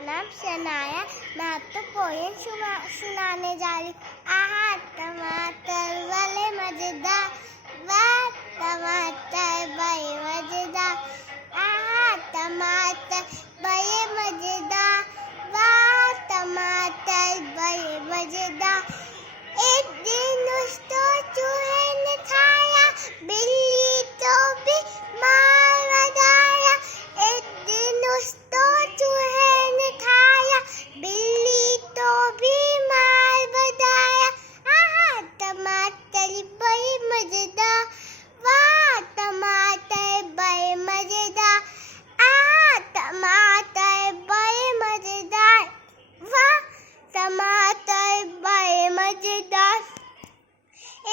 नाम शनाया। मैं आपको पोएम सुनाने जा रही हूँ। आहा टमाटर वाले मजेदार, वाह टमाटर बड़े मजेदार। आहा टमाटर बड़े मजेदार, वाह टमाटर बड़े मजेदार। एक दिन उसको चूहे ने खाया, बिल्ली तो भी मार बनाया। एक दिन उसको चूहे ने खाया, बिल्ली तो भी मार बनाया। आहा टमाटर बड़े मजेदार, वाह टमाटर बड़े मजेदार। आहा टमाटर बड़े मजेदार, वाह टमाटर बड़े मजेदार।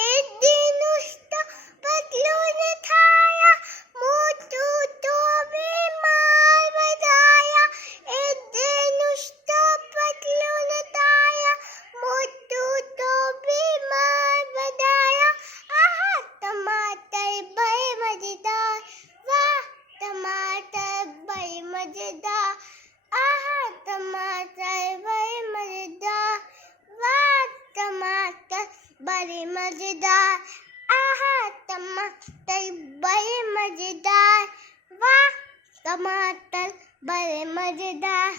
एक दिन उसको पतलू ने खाया, मोटू तो भी मार बनाया। एक दिन उसको पतलू ने खाया, मोटू तो भी मार बनाया। आहा टमाटर बड़े मजेदार, वाह टमाटर बड़े मजेदार। आहा टमाटर बड़े मजेदार, वाह टमाटर बड़े मजेदार। आहा टमाटर बड़े मजेदार, वाह टमाटर बड़े मजेदार।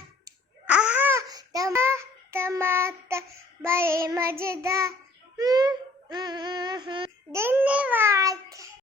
आहा टमाटर बड़े मजेदार। धन्यवाद।